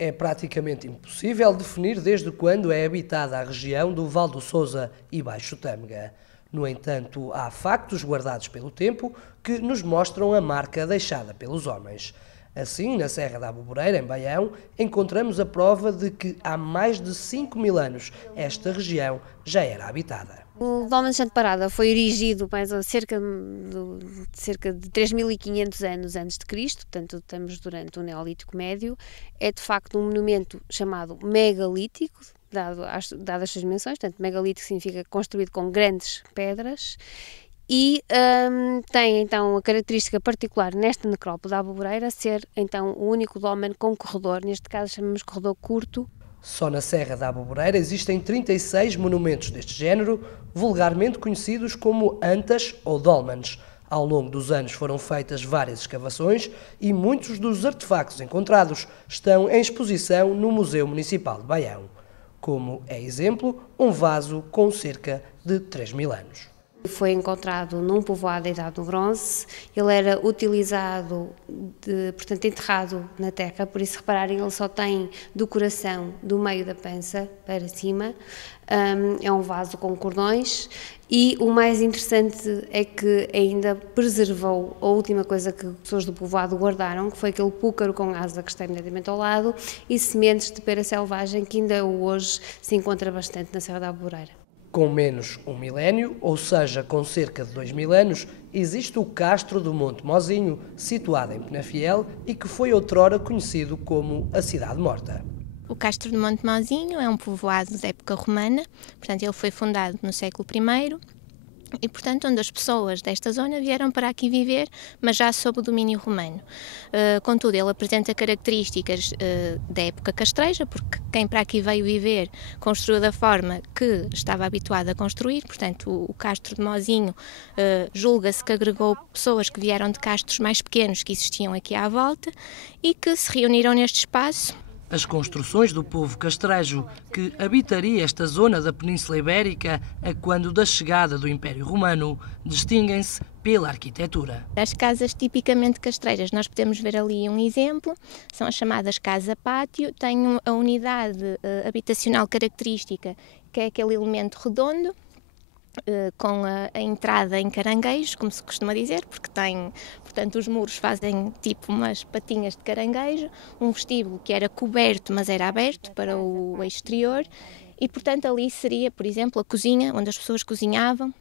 É praticamente impossível definir desde quando é habitada a região do Val do Sousa e Baixo Tâmega. No entanto, há factos guardados pelo tempo que nos mostram a marca deixada pelos homens. Assim, na Serra da Aboboreira, em Baião, encontramos a prova de que há mais de 5.000 anos esta região já era habitada. O Dolmen de Santo Parada foi erigido cerca de 3.500 anos antes de Cristo, portanto estamos durante o Neolítico Médio. É de facto um monumento chamado megalítico, dadas as suas dimensões, portanto megalítico significa construído com grandes pedras. E tem então a característica particular nesta necrópole da Aboboreira ser então o único dolmen com corredor, neste caso chamamos corredor curto. Só na Serra da Aboboreira existem 36 monumentos deste género, vulgarmente conhecidos como antas ou dolmens. Ao longo dos anos foram feitas várias escavações e muitos dos artefactos encontrados estão em exposição no Museu Municipal de Baião. Como é exemplo, um vaso com cerca de 3.000 anos. Foi encontrado num povoado da Idade do Bronze, ele era utilizado, portanto enterrado na terra, por isso repararem, ele só tem decoração do meio da pança para cima, é um vaso com cordões e o mais interessante é que ainda preservou a última coisa que pessoas do povoado guardaram, que foi aquele púcaro com asa que está imediatamente ao lado e sementes de pera selvagem que ainda hoje se encontra bastante na Serra da Aboboreira. Com menos um milénio, ou seja, com cerca de 2.000 anos, existe o Castro do Monte Mozinho, situado em Penafiel e que foi outrora conhecido como a Cidade Morta. O Castro do Monte Mozinho é um povoado da época romana, portanto ele foi fundado no século I e, portanto, onde as pessoas desta zona vieram para aqui viver, mas já sob o domínio romano. Contudo, ele apresenta características da época castreja, porque quem para aqui veio viver construiu da forma que estava habituado a construir, portanto, o Castro de Mozinho julga-se que agregou pessoas que vieram de castros mais pequenos que existiam aqui à volta e que se reuniram neste espaço. As construções do povo castrejo, que habitaria esta zona da Península Ibérica a quando da chegada do Império Romano, distinguem-se pela arquitetura. As casas tipicamente castrejas, nós podemos ver ali um exemplo, são as chamadas casa-pátio, têm a unidade habitacional característica, que é aquele elemento redondo, com a entrada em caranguejo, como se costuma dizer, porque portanto, os muros fazem tipo umas patinhas de caranguejo, um vestíbulo que era coberto, mas era aberto para o exterior, e portanto ali seria, por exemplo, a cozinha, onde as pessoas cozinhavam,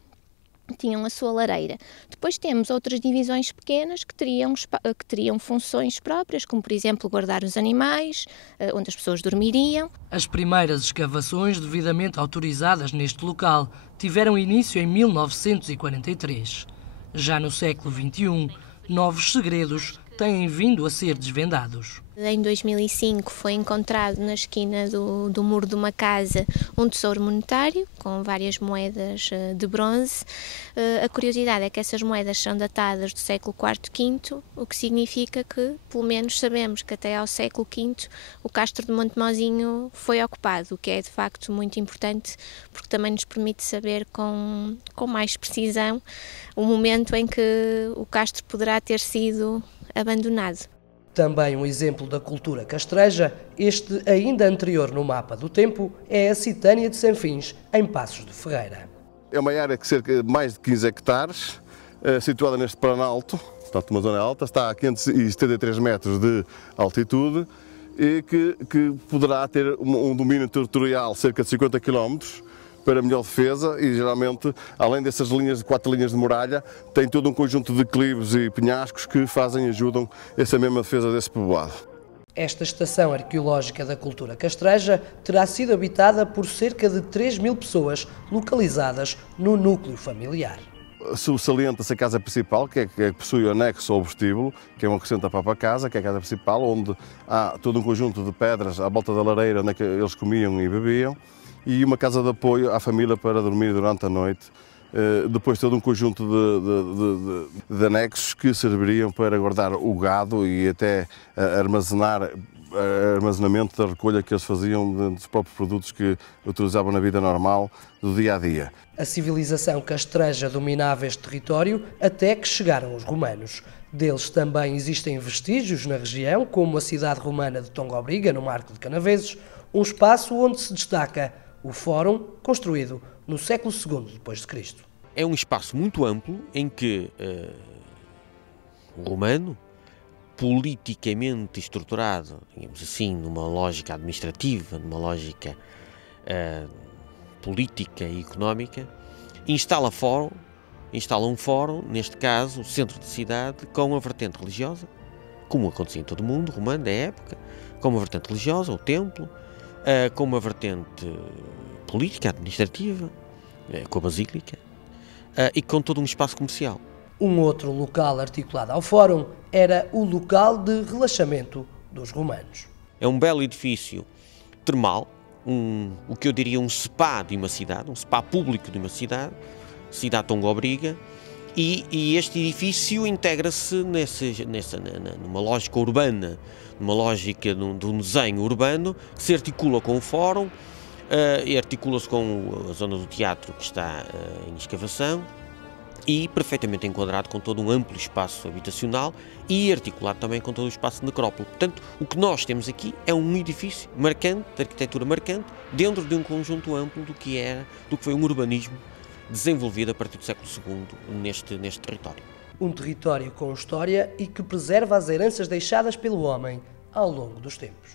tinham a sua lareira. Depois temos outras divisões pequenas que teriam funções próprias, como por exemplo guardar os animais, onde as pessoas dormiriam. As primeiras escavações devidamente autorizadas neste local tiveram início em 1943. Já no século XXI, novos segredos têm vindo a ser desvendados. Em 2005 foi encontrado na esquina do muro de uma casa um tesouro monetário com várias moedas de bronze. A curiosidade é que essas moedas são datadas do século IV-V, o que significa que, pelo menos, sabemos que até ao século V o Castro de Monte Mozinho foi ocupado, o que é de facto muito importante porque também nos permite saber com mais precisão o momento em que o castro poderá ter sido abandonado. Também um exemplo da cultura castreja, este ainda anterior no mapa do tempo, é a Citânia de Sanfins, em Passos de Ferreira. É uma área que cerca de mais de 15 hectares, situada neste planalto, portanto uma zona alta, está a 573 metros de altitude e que poderá ter um domínio territorial de cerca de 50 km, para melhor defesa e geralmente, além dessas 4 linhas de muralha, tem todo um conjunto de declives e penhascos que ajudam essa mesma defesa desse povoado. Esta estação arqueológica da cultura castreja terá sido habitada por cerca de 3.000 pessoas localizadas no núcleo familiar. Salienta-se a casa principal, que possui o anexo ao vestíbulo, que é uma crescente da própria casa, que é a casa principal, onde há todo um conjunto de pedras à volta da lareira onde eles comiam e bebiam, e uma casa de apoio à família para dormir durante a noite. Depois todo um conjunto de anexos que serviriam para guardar o gado e até armazenamento da recolha que eles faziam dos próprios produtos que utilizavam na vida normal do dia a dia. A civilização castreja dominava este território até que chegaram os romanos. Deles também existem vestígios na região, como a cidade romana de Tongobriga, no Marco de Canaveses, um espaço onde se destaca o Fórum, construído no século II d.C. É um espaço muito amplo em que o romano, politicamente estruturado, digamos assim, numa lógica administrativa, numa lógica política e económica, instala um fórum, neste caso, o centro de cidade, com a vertente religiosa, como acontecia em todo o mundo romano da época, com uma vertente religiosa, o templo, com uma vertente política, administrativa, com a basílica, e com todo um espaço comercial. Um outro local articulado ao Fórum era o local de relaxamento dos romanos. É um belo edifício termal, o que eu diria um spa de uma cidade, um spa público de uma cidade Tongobriga, e este edifício integra-se numa lógica urbana, numa lógica de um desenho urbano que se articula com o Fórum, e articula-se com a zona do teatro que está em escavação, e perfeitamente enquadrado com todo um amplo espaço habitacional e articulado também com todo o espaço de necrópole. Portanto, o que nós temos aqui é um edifício marcante, de arquitetura marcante, dentro de um conjunto amplo do que foi um urbanismo desenvolvido a partir do século II neste território. Um território com história e que preserva as heranças deixadas pelo homem ao longo dos tempos.